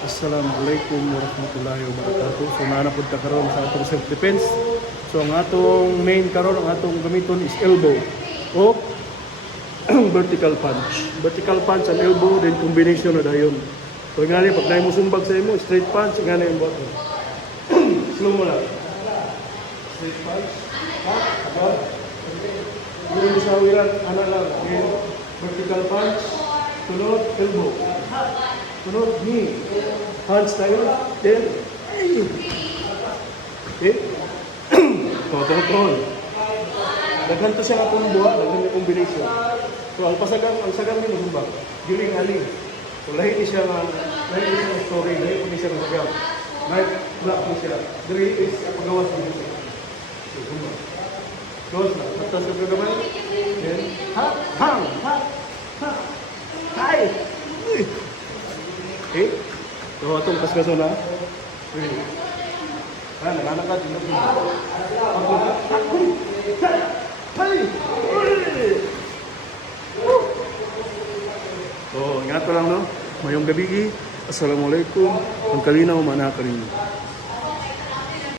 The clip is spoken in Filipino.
Assalamualaikum warahmatullahi wabarakatuh. So naanapod ta karon sa atong self defense. So ang atong main karon, ang atong gamiton is elbow o vertical punch. Vertical punch and elbow then combination na dayon. So ngani pag naay mo sumbag sa imo, straight punch ngani ang buhat. Slow mo lang. Straight punch. Ha? Agad. Yung sa wiran ana lang. Vertical punch, sunod elbow. Sunod knee. Punch tayo. Then okay. Totoo. Daghan to siya nga pumbuha, daghan yung combination. So ang sagang ni sumbag. Giling ali. So lahi ni siya nga, lahi ni siya story, lahi ni siya nga sagang. Right, black mo siya. Diri is pagawas mo siya. So sumbag. Close na. Tapos sa gamay. Then ha, hang, ha, ha. Hi. Okay? So atong kaskaso na. Naglalakad. So, ingat ko lang no. Mayong gabi. Assalamualaikum. Ang kalinaw manakarin.